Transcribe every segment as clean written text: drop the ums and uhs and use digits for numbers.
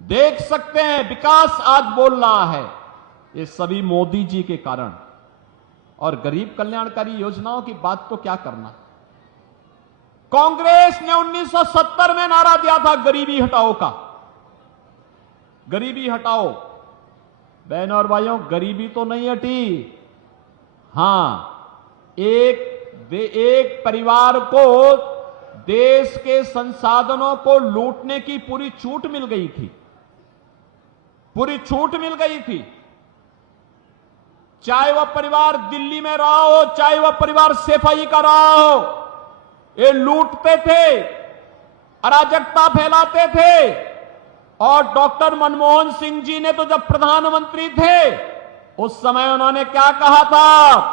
देख सकते हैं विकास आज बोल रहा है, ये सभी मोदी जी के कारण। और गरीब कल्याणकारी योजनाओं की बात तो क्या करना। कांग्रेस ने 1970 में नारा दिया था गरीबी हटाओ का, गरीबी हटाओ। बहनों और भाइयों, गरीबी तो नहीं हटी। हां, एक परिवार को देश के संसाधनों को लूटने की पूरी छूट मिल गई थी, पूरी छूट मिल गई थी। चाहे वह परिवार दिल्ली में रहा हो, चाहे वह परिवार सफाई का रहा हो, ये लूटते थे, अराजकता फैलाते थे। और डॉक्टर मनमोहन सिंह जी ने तो जब प्रधानमंत्री थे उस समय उन्होंने क्या कहा था?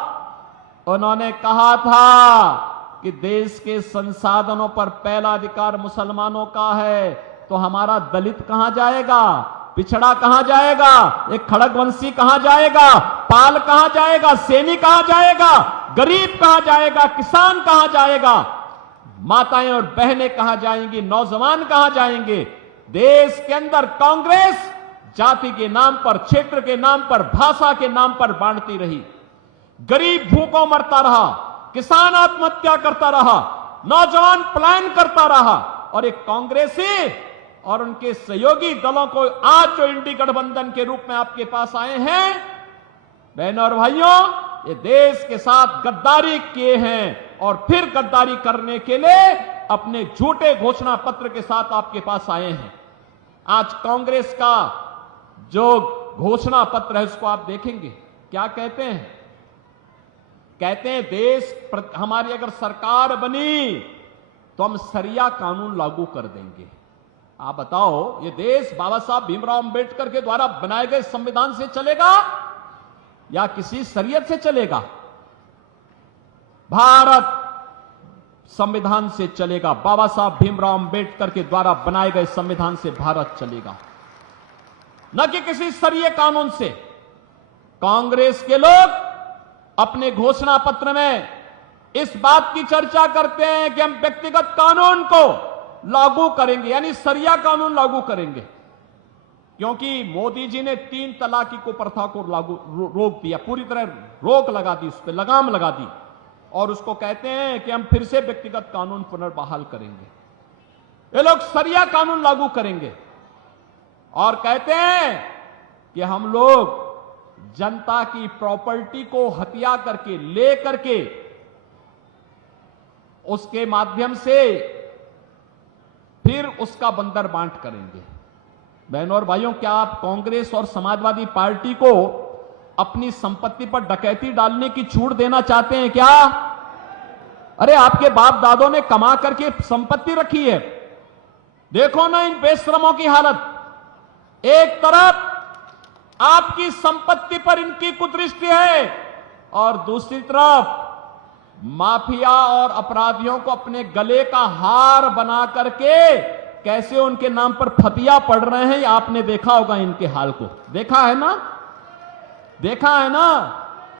उन्होंने कहा था कि देश के संसाधनों पर पहला अधिकार मुसलमानों का है, तो हमारा दलित कहां जाएगा, पिछड़ा कहां जाएगा, एक खड़गवंशी कहां जाएगा, पाल कहां जाएगा, सैनिक कहां जाएगा, गरीब कहां जाएगा, किसान कहां जाएगा, माताएं और बहनें कहां जाएंगी, नौजवान कहां जाएंगे। देश के अंदर कांग्रेस जाति के नाम पर, क्षेत्र के नाम पर, भाषा के नाम पर बांटती रही। गरीब भूखों मरता रहा, किसान आत्महत्या करता रहा, नौजवान पलायन करता रहा। और एक कांग्रेसी और उनके सहयोगी दलों को आज जो इंडी गठबंधन के रूप में आपके पास आए हैं, बहनों और भाइयों, ये देश के साथ गद्दारी किए हैं और फिर गद्दारी करने के लिए अपने झूठे घोषणा पत्र के साथ आपके पास आए हैं। आज कांग्रेस का जो घोषणा पत्र है उसको आप देखेंगे, क्या कहते हैं? कहते हैं देश हमारी अगर सरकार बनी तो हम सरिया कानून लागू कर देंगे। आप बताओ, ये देश बाबा साहब भीमराव अंबेडकर के द्वारा बनाए गए संविधान से चलेगा या किसी शरीयत से चलेगा? भारत संविधान से चलेगा। बाबा साहब भीमराव अंबेडकर के द्वारा बनाए गए संविधान से भारत चलेगा, न कि किसी शरीय कानून से। कांग्रेस के लोग अपने घोषणा पत्र में इस बात की चर्चा करते हैं कि हम व्यक्तिगत कानून को लागू करेंगे, यानी शरिया कानून लागू करेंगे, क्योंकि मोदी जी ने 3 तलाक की प्रथा को रोक दिया, पूरी तरह रोक लगा दी, उस पर लगाम लगा दी। और उसको कहते हैं कि हम फिर से व्यक्तिगत कानून पुनर्बहाल करेंगे। ये लोग शरिया कानून लागू करेंगे और कहते हैं कि हम लोग जनता की प्रॉपर्टी को हत्या करके, ले करके, उसके माध्यम से फिर उसका बंदर बांट करेंगे। बहनों और भाइयों, क्या आप कांग्रेस और समाजवादी पार्टी को अपनी संपत्ति पर डकैती डालने की छूट देना चाहते हैं क्या? अरे आपके बाप दादों ने कमा करके संपत्ति रखी है, देखो ना इन बेशरमों की हालत। एक तरफ आपकी संपत्ति पर इनकी कुदृष्टि है और दूसरी तरफ माफिया और अपराधियों को अपने गले का हार बना करके कैसे उनके नाम पर फतिया पड़ रहे हैं, आपने देखा होगा इनके हाल को। देखा है ना, देखा है ना।